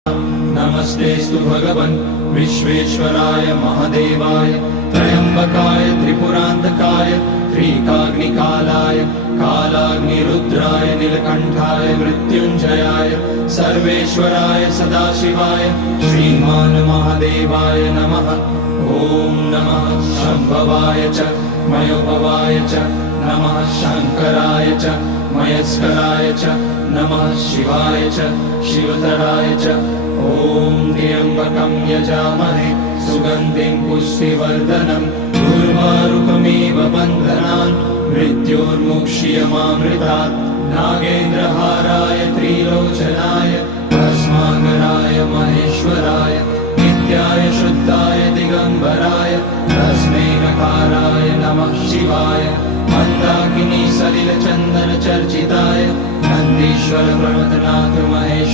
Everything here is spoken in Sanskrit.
नमस्तेस्तु भगवन् विश्वेश्वराय महादेवाय त्र्यम्बकाय त्रिपुरान्तकाय त्रिकाग्निकालाय कालाग्निरुद्राय नीलकण्ठाय मृत्युञ्जयाय सर्वेश्वराय सदाशिवाय श्रीमान् महादेवाय नमः। ॐ नमः शम्भवाय च मयोभवाय च नमः शङ्कराय च मयस्कराय च नमः शिवाय च शिवतराय च। ॐ त्र्यम्बकं यजामहे सुगन्धिं पुष्टिवर्धनम् उर्वारुकमिव बन्धनान् मृत्योर्मुक्ष्यमामृतात्। नागेन्द्रहाराय त्रिलोचनाय भस्माकराय महेश्वराय नित्याय शुद्धाय दिगम्बराय तस्मै नकाराय नमः शिवाय। मन्दाकिनी सलिलचन्दन चर्चिताय नन्दीश्वर प्रमथनाथ महेश